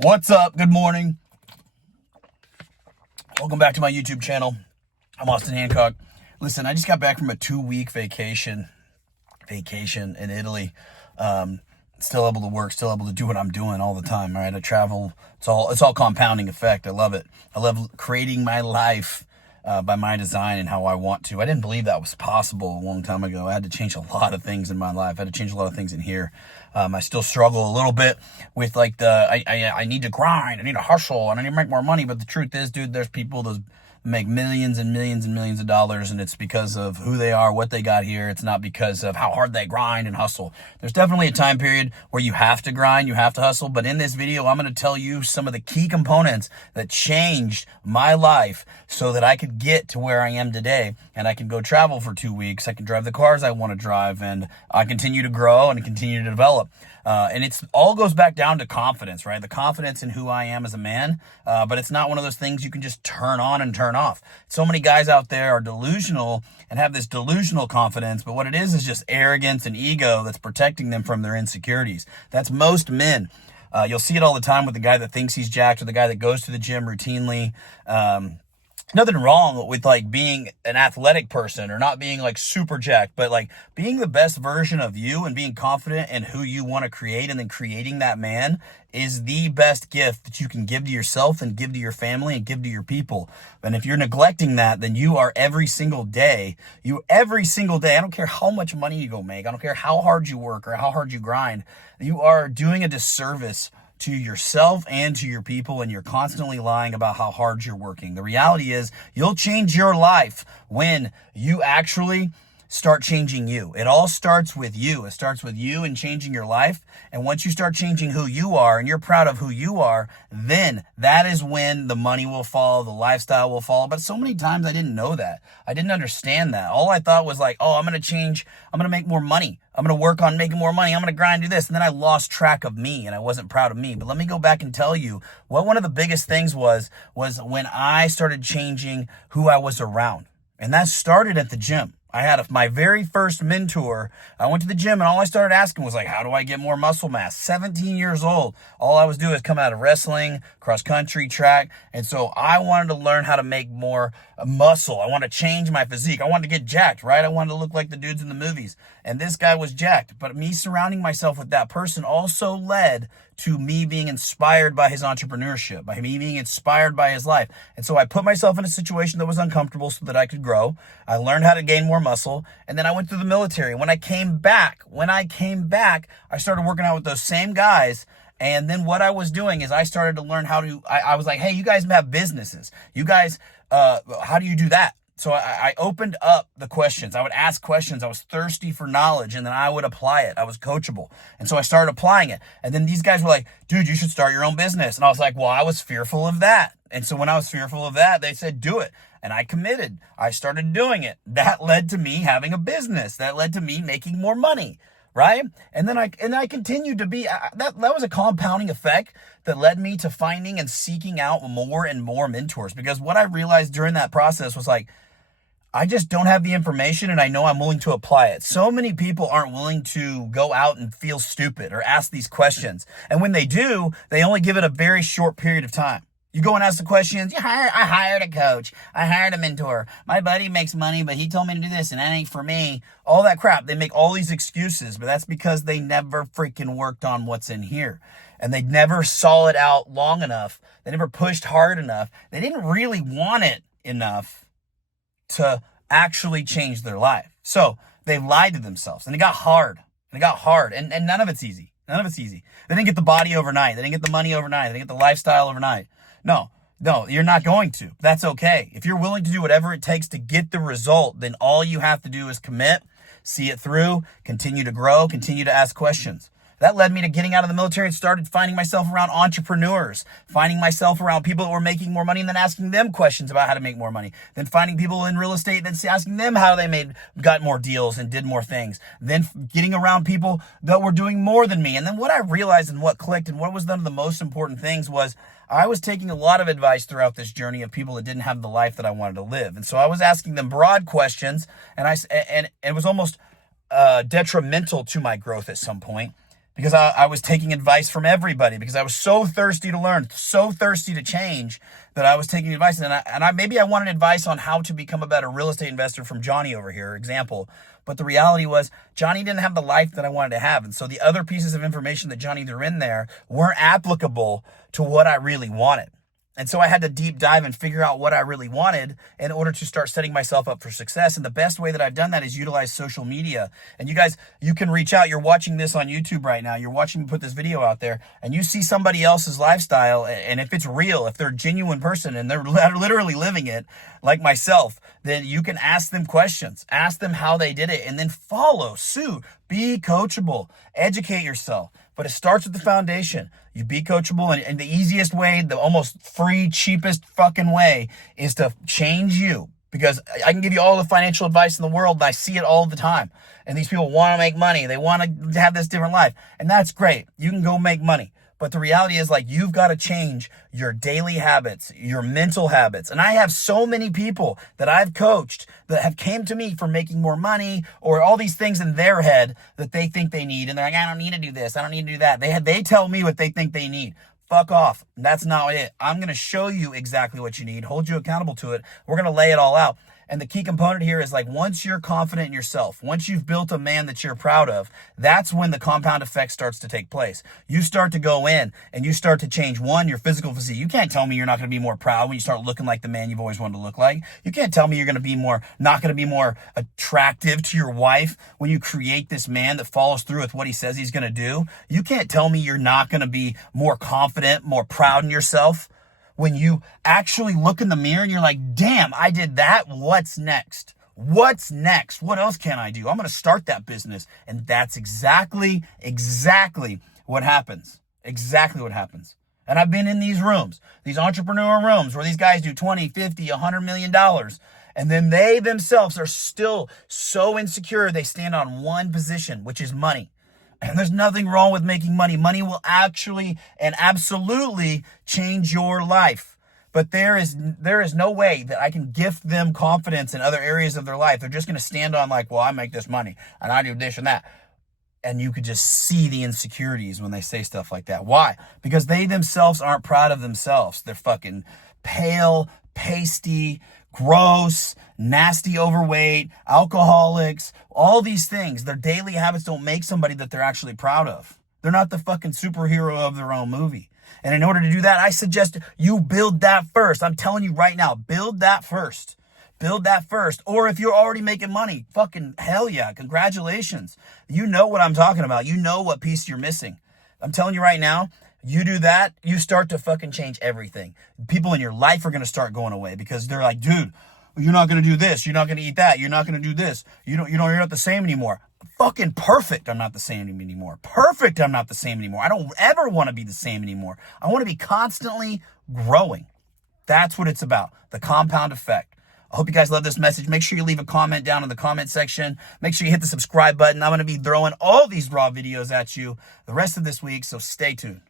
What's up? Good morning. Welcome back to my YouTube channel. I'm Austin Hancock. Listen, I just got back from a 2-week vacation in Italy. Still able to work, still able to do what I'm doing all the time, right? I travel. It's all compounding effect. I love it. I love creating my life by my design and how I want to. I didn't believe that was possible a long time ago. I had to change a lot of things in my life. I had to change a lot of things in here. I still struggle a little bit with like I need to grind, I need to hustle, and I need to make more money. But the truth is, dude, there's people that make millions and millions and millions of dollars, and it's because of who they are, what they got here. It's not because of how hard they grind and hustle. There's definitely a time period where you have to grind, you have to hustle. But in this video, I'm going to tell you some of the key components that changed my life so that I could get to where I am today, and I can go travel for 2 weeks. I can drive the cars I want to drive, and I continue to grow and continue to develop. And it's all goes back down to confidence, right? The confidence in who I am as a man. But it's not one of those things you can just turn on and turn off. So many guys out there are delusional and have this delusional confidence, but what it is just arrogance and ego that's protecting them from their insecurities. That's most men. You'll see it all the time with the guy that thinks he's jacked or the guy that goes to the gym routinely. Nothing wrong with like being an athletic person or not being like super jacked, but like being the best version of you and being confident in who you want to create, and then creating that man is the best gift that you can give to yourself and give to your family and give to your people. And if you're neglecting that, then you are every single day, I don't care how much money you go make, I don't care how hard you work or how hard you grind, you are doing a disservice to yourself and to your people, and you're constantly lying about how hard you're working. The reality is you'll change your life when you actually start changing you. It all starts with you. It starts with you and changing your life. And once you start changing who you are and you're proud of who you are, then that is when the money will follow, the lifestyle will follow. But so many times I didn't know that. I didn't understand that. All I thought was like, oh, I'm going to change. I'm going to make more money. I'm going to work on making more money. I'm going to grind, do this. And then I lost track of me and I wasn't proud of me. But let me go back and tell you what one of the biggest things was when I started changing who I was around. And that started at the gym. I had my very first mentor. I went to the gym and all I started asking was like, how do I get more muscle mass? 17 years old. All I was doing is come out of wrestling, cross country, track. And so I wanted to learn how to make more muscle. I wanted to change my physique. I wanted to get jacked, right? I wanted to look like the dudes in the movies. And this guy was jacked. But me surrounding myself with that person also led to me being inspired by his entrepreneurship, by me being inspired by his life. And so I put myself in a situation that was uncomfortable so that I could grow. I learned how to gain more muscle. And then I went through the military. When I came back, I started working out with those same guys. And then what I was doing is I started to learn how to, I was like, hey, you guys have businesses. You guys, how do you do that? So I opened up the questions. I would ask questions. I was thirsty for knowledge, and then I would apply it. I was coachable. And so I started applying it. And then these guys were like, dude, you should start your own business. And I was like, well, I was fearful of that. And so when I was fearful of that, they said, do it. And I committed. I started doing it. That led to me having a business. That led to me making more money. Right? And then I continued to be, that was a compounding effect that led me to finding and seeking out more and more mentors. Because what I realized during that process was like, I just don't have the information, and I know I'm willing to apply it. So many people aren't willing to go out and feel stupid or ask these questions. And when they do, they only give it a very short period of time. You go and ask the questions. I hired a coach. I hired a mentor. My buddy makes money, but he told me to do this, and that ain't for me. All that crap. They make all these excuses, but that's because they never freaking worked on what's in here. And they never saw it out long enough. They never pushed hard enough. They didn't really want it enough to actually change their life. So they lied to themselves, and it got hard. And none of it's easy. None of it's easy. They didn't get the body overnight. They didn't get the money overnight. They didn't get the lifestyle overnight. No, you're not going to. That's okay. If you're willing to do whatever it takes to get the result, then all you have to do is commit, see it through, continue to grow, continue to ask questions. That led me to getting out of the military and started finding myself around entrepreneurs, finding myself around people that were making more money and then asking them questions about how to make more money. Then finding people in real estate and then asking them how they got more deals and did more things. Then getting around people that were doing more than me. And then what I realized and what clicked and what was one of the most important things was I was taking a lot of advice throughout this journey of people that didn't have the life that I wanted to live. And so I was asking them broad questions, and it was almost detrimental to my growth at some point. because I was taking advice from everybody, because I was so thirsty to learn, so thirsty to change, that I was taking advice. And maybe I wanted advice on how to become a better real estate investor from Johnny over here, example. But the reality was Johnny didn't have the life that I wanted to have. And so the other pieces of information that Johnny threw in there weren't applicable to what I really wanted. And so I had to deep dive and figure out what I really wanted in order to start setting myself up for success. And the best way that I've done that is utilize social media. And you guys, you can reach out. You're watching this on YouTube right now. You're watching me put this video out there, and you see somebody else's lifestyle. And if it's real, if they're a genuine person and they're literally living it like myself, then you can ask them questions, ask them how they did it, and then follow suit. Be coachable, educate yourself. But it starts with the foundation. You be coachable, and the easiest way, the almost free, cheapest fucking way, is to change you. Because I can give you all the financial advice in the world, and I see it all the time. And these people want to make money. They want to have this different life. And that's great. You can go make money. But the reality is, like, you've got to change your daily habits, your mental habits. And I have so many people that I've coached that have came to me for making more money or all these things in their head that they think they need. And they're like, I don't need to do this. I don't need to do that. They tell me what they think they need. Fuck off. That's not it. I'm going to show you exactly what you need, hold you accountable to it. We're going to lay it all out. And the key component here is, like, once you're confident in yourself, once you've built a man that you're proud of, that's when the compound effect starts to take place. You start to go in and you start to change, one, your physical physique. You can't tell me you're not going to be more proud when you start looking like the man you've always wanted to look like. You can't tell me you're going to be not going to be more attractive to your wife when you create this man that follows through with what he says he's going to do. You can't tell me you're not going to be more confident, more proud in yourself when you actually look in the mirror and you're like, damn, I did that. What's next? What's next? What else can I do? I'm going to start that business. And that's exactly what happens. Exactly what happens. And I've been in these rooms, these entrepreneur rooms where these guys do 20, 50, $100 million. And then they themselves are still so insecure. They stand on one position, which is money. And there's nothing wrong with making money. Money will actually and absolutely change your life. But there is no way that I can gift them confidence in other areas of their life. They're just going to stand on, like, well, I make this money and I do this and that. And you could just see the insecurities when they say stuff like that. Why? Because they themselves aren't proud of themselves. They're fucking pale, pasty, gross, nasty, overweight, alcoholics, all these things. Their daily habits don't make somebody that they're actually proud of. They're not the fucking superhero of their own movie. And in order to do that, I suggest you build that first. I'm telling you right now, build that first. Build that first. Or if you're already making money, fucking hell yeah, congratulations. You know what I'm talking about. You know what piece you're missing. I'm telling you right now, you do that, you start to fucking change everything. People in your life are going to start going away because they're like, dude, you're not going to do this. You're not going to eat that. You're not going to do this. You're not the same anymore. Fucking perfect. I'm not the same anymore. Perfect. I'm not the same anymore. I don't ever want to be the same anymore. I want to be constantly growing. That's what it's about. The compound effect. I hope you guys love this message. Make sure you leave a comment down in the comment section. Make sure you hit the subscribe button. I'm going to be throwing all these raw videos at you the rest of this week, so stay tuned.